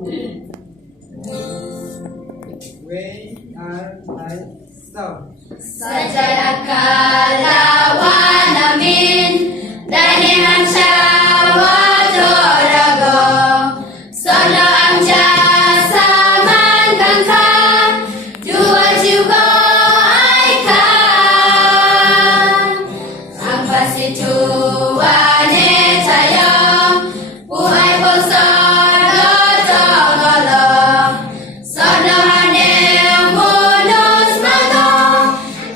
Where are my sound? Sejarah kalawan namin danihan sa wadorago solo ang jasa manggangka dua juga aika ang pasituane tayo buhay po solo tololo solo haneng bonus mago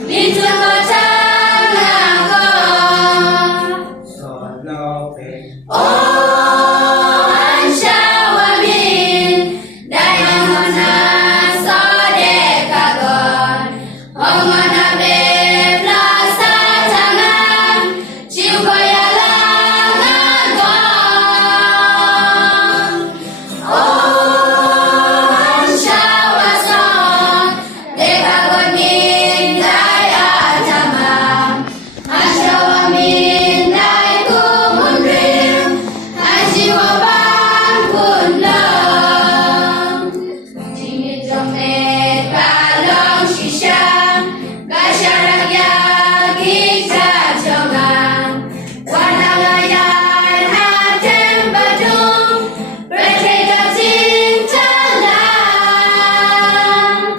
minsan ko tangago Solo pen. Oh, ang syawamin dayang na sodekagon Hongon na bebla sa tangan Siw ko yalang agon Oh, ang syawason dekagon minday atamang Ang syawamin day kumunrim Ang jiwa bang kunlang Jingit jomet kalong shisha Gasyarak yagik jajongan Wanagayan hatem badung Berkega cintalan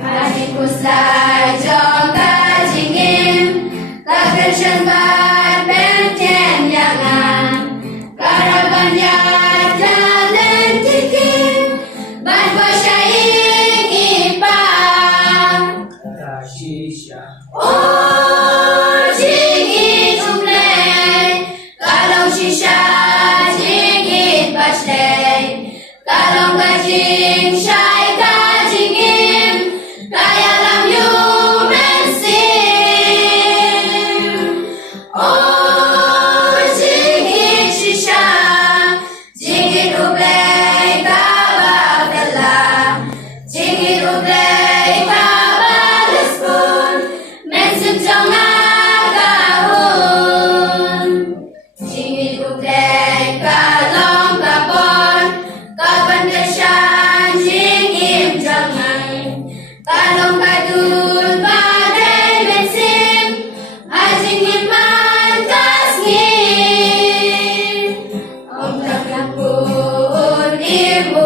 Hatiku sajong kajingin Kagersyan bat benten yangan Karaban yadanen tikim Ban ko siya ipang Shisha. Oh, jingit umlay Kalong shisha jingit baslay Kalong kajing syay kajingim Kaya lam yumensim Oh, jingit shisha Jingit umlay kababdala Jingit umlay kabalaspun Mensim jong agahun Jingit umlay kalong kapon Kabandasyan jingim jangan Kalong kadun badai mensim Hajingim man kasngin Om tak lampun ilmu